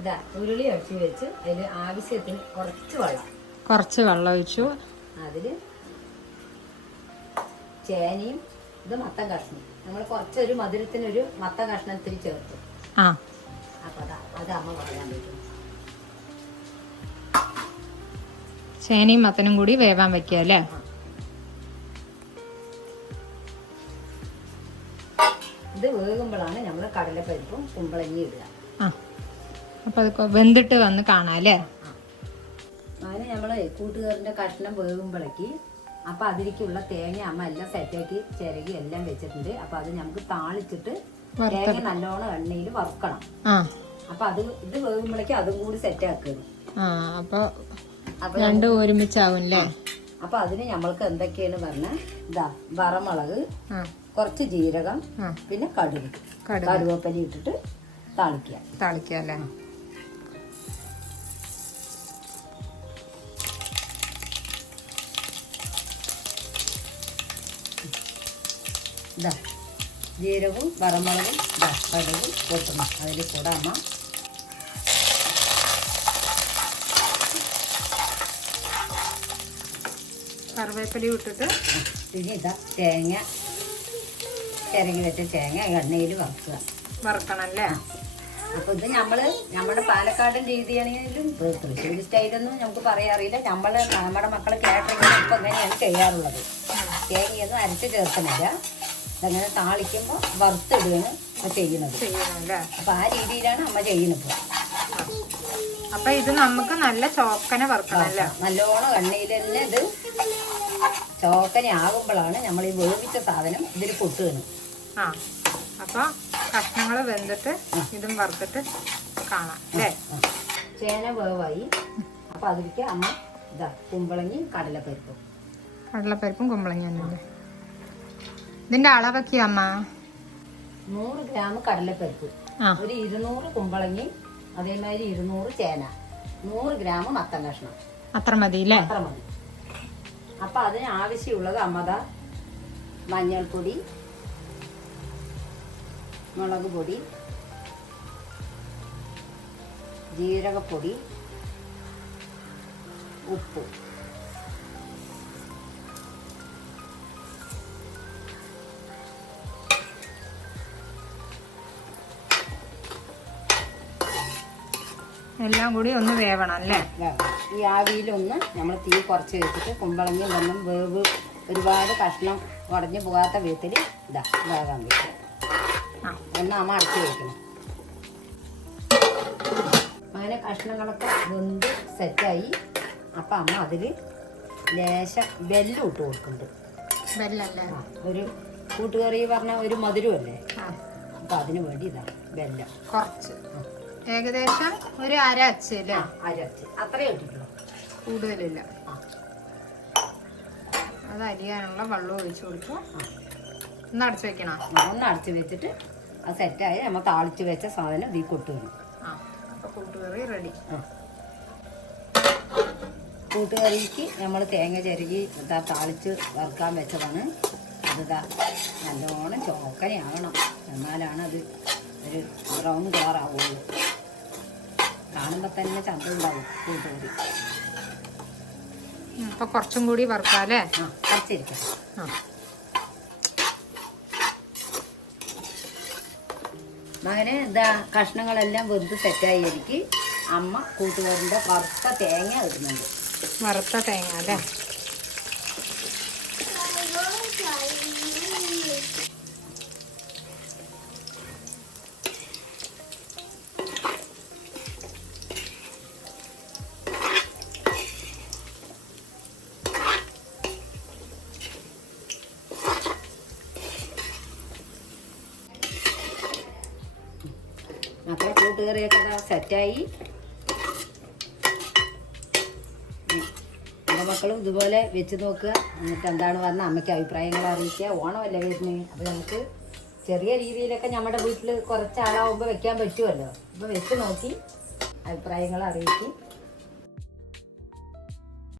ഇതാ ഉരുളി അടിച്ച് വെച്ച് അതിൽ ആവശ്യത്തിന് കുറച്ച് വെള്ളം. കുറച്ച് വെള്ളം ഒഴിച്ചു. അതിൽ ചേനയും ഇത് മത്ത കഷ്ണം. നമ്മൾ കുറച്ചൊരു മധുരത്തിനൊരു മത്തം കഷ്ണം ഇത്തിരി ചേർത്തു. ആ. അപ്പൊ അതാ അത് അമ്മ പറയാൻ പറ്റും. ചേനയും മത്തനും കൂടി വേവാൻ വെക്കുക അല്ലേ? ഇത് വേകുമ്പോഴാണ് നമ്മൾ കടലപ്പരിപ്പും കുമ്പളങ്ങി ഇടുക. അപ്പൊ അത് വെന്തിട്ട് വന്ന് കാണാം അല്ലേ? നമ്മൾ കൂട്ടുകാരന്റെ കഷ്ണം വേകുമ്പോഴേക്ക് അപ്പോൾ അതിലേക്കുള്ള തേങ്ങ അമ്മ എല്ലാം സെറ്റാക്കി ചിരകി എല്ലാം വെച്ചിട്ടുണ്ട്. അപ്പോൾ അത് നമുക്ക് താളിച്ചിട്ട് തേങ്ങ നല്ലോണം എണ്ണയിൽ വറുക്കണം. ആ. അപ്പം അത് ഇത് വേകുമ്പോഴേക്ക് അതും കൂടി സെറ്റാക്കുക ആ അപ്പൊ അപ്പൊ രണ്ടും ഒരുമിച്ചാവും അല്ലേ അപ്പോൾ അതിന് നമ്മൾക്ക് എന്തൊക്കെയാണ് പറഞ്ഞാൽ ഇതാ വറമുളക് കുറച്ച് ജീരകം പിന്നെ കടുക്. കടുക്. കടുവേപ്പലി ഇട്ടിട്ട് താളിക്കുക. താളിക്കുക അല്ലേ? ഇതാ ജീരകവും വറമുളകും ഇതാ കടുകും പൊട്ടണം അതിൽ കൂടെ അമ്മ കറിവേപ്പില ഇട്ടിട്ട് പിന്നെ ഇതാ തേങ്ങ ചിരകി വെച്ച തേങ്ങ എണ്ണയിൽ വറുക്കുക. വറുക്കണം അല്ലേ അപ്പൊ ഇത് നമ്മൾ നമ്മുടെ പാലക്കാടൻ രീതിയാണെങ്കിലും തൃശ്ശൂർ സ്റ്റൈലൊന്നും നമുക്ക് പറയാൻ അറിയില്ല. നമ്മൾ നമ്മുടെ മക്കൾ കാറ്ററിംഗ് ഇപ്പൊ അങ്ങനെയാണ് ചെയ്യാറുള്ളത്. തേങ്ങയൊന്നും അരച്ച് ചേർക്കുന്നില്ല. അതങ്ങനെ താളിക്കുമ്പോൾ വറുത്തിടുകയാണ് ഇപ്പൊ ചെയ്യുന്നത്. അപ്പം അല്ലേ ആ രീതിയിലാണ് അമ്മ ചെയ്യുന്നത്. അപ്പൊ ഇത് നമുക്ക് നല്ല ചോക്കനെ വറുക്കണം അല്ലേ? നല്ലോണം എണ്ണയിൽ തന്നെ ഇത് ചോക്കനെ ആകുമ്പോഴാണ് നമ്മൾ ഈ വേവിച്ച സാധനം ഇതിൽ കൊട്ടുകയാണ് ആ അപ്പൊ കഷ്ണങ്ങൾ വെന്തിട്ട് ഇതും വറുത്തിട്ട് കാണാം അല്ലേ? ചേന വേവായി. അപ്പൊ അതിലേക്ക് അമ്മ ഇതാ കുമ്പളങ്ങി കടലപ്പരിപ്പും. കടലപ്പരിപ്പും കുമ്പളങ്ങിയും തന്നെ ഇതിന്റെ അളവൊക്കെ അമ്മ? നൂറ് ഗ്രാം കടലപ്പരിപ്പ് ഒരു ഇരുന്നൂറ് കുമ്പളങ്ങി അതേമാതിരി ഇരുന്നൂറ് ചേന നൂറ് ഗ്രാം മത്തൻ കഷ്ണം. അത്ര മതി അല്ലേ അത്ര മതി. അപ്പൊ അതിന് ആവശ്യമുള്ളത് അമ്മത മഞ്ഞൾപ്പൊടി മുളക് പൊടി ജീരകപ്പൊടി ഉപ്പ്. എല്ലാം കൂടി ഒന്ന് വേവണം അല്ലേ. ഈ ആവിയിലൊന്ന് നമ്മൾ തീ കുറച്ച് വെച്ചിട്ട് കുമ്പളങ്ങി വെള്ളം വേവ് ഒരുപാട് കഷ്ണം ഉടഞ്ഞു പോകാത്ത വിധത്തിൽ ഇതാ വേകാൻ വെക്കുക ഒന്ന് അമ്മ അടച്ചു വയ്ക്കണം അങ്ങനെ കഷ്ണങ്ങളൊക്കെ വെന്ത് സെറ്റായി. അപ്പം അമ്മ അതിൽ ലേശം ബെല്ലും ഇട്ട് കൊടുക്കുന്നുണ്ട്. ഒരു കൂട്ടുകറി പറഞ്ഞ ഒരു മധുരമല്ലേ? ആ. അപ്പം അതിന് വേണ്ടി ഇതാ ബെല്ലം. കുറച്ച്. ഏകദേശം ഒരു അര അച്ച് അല്ലേ ഇട്ടിട്ടുള്ളൂ. കൂടുതലില്ല. അത് അരിയാനുള്ള വെള്ളം ഒഴിച്ചു കൊടുക്കും ഒന്ന് അടച്ചു വെക്കണം? ഒന്ന് അടച്ചു വെച്ചിട്ട് അത് സെറ്റായി നമ്മൾ താളിച്ച് വെച്ച സാധനം ഇതിൽ കൊട്ടു ആ അപ്പൊ കൂട്ടുകറി റെഡി. കൂട്ടുകറിക്ക് നമ്മൾ തേങ്ങ ചിരകി ഇതാ താളിച്ച് വറുക്കാൻ വെച്ചതാണ്. അതിതാ നല്ലോണം ചോക്കനയാകണം എന്നാലാണ് അത് ഒരു ബ്രൗൺ കളർ ആവുള്ളൂ. കാണുമ്പോൾ തന്നെ ചന്ത ഉണ്ടാവും അപ്പൊ കുറച്ചും കൂടി വറുക്കാല്ലേ ആ ആ. മകന് ഇതാ കഷ്ണങ്ങളെല്ലാം വെന്ത് സെറ്റായി എനിക്ക്. അമ്മ കൂട്ടുകാരന്റെ വറുത്ത തേങ്ങ ഇടുന്നുണ്ട്. വറുത്ത തേങ്ങ അല്ലേ? കൂട്ടുകറിയൊക്കെ കറിയൊക്കെ സെറ്റായി. എന്റെ മക്കളും ഇതുപോലെ വെച്ച് നോക്കുക. എന്നിട്ട് എന്താണ് വന്ന അമ്മയ്ക്ക് അഭിപ്രായങ്ങൾ അറിയിക്കുക. ഓണമല്ലേ വരുന്നത് അപ്പോൾ നമുക്ക് ചെറിയ രീതിയിലൊക്കെ നമ്മുടെ വീട്ടിൽ കുറച്ച് ആളാവുമ്പോൾ വെക്കാൻ പറ്റുമല്ലോ അപ്പോൾ വെച്ച് നോക്കി അഭിപ്രായങ്ങൾ അറിയിക്കും.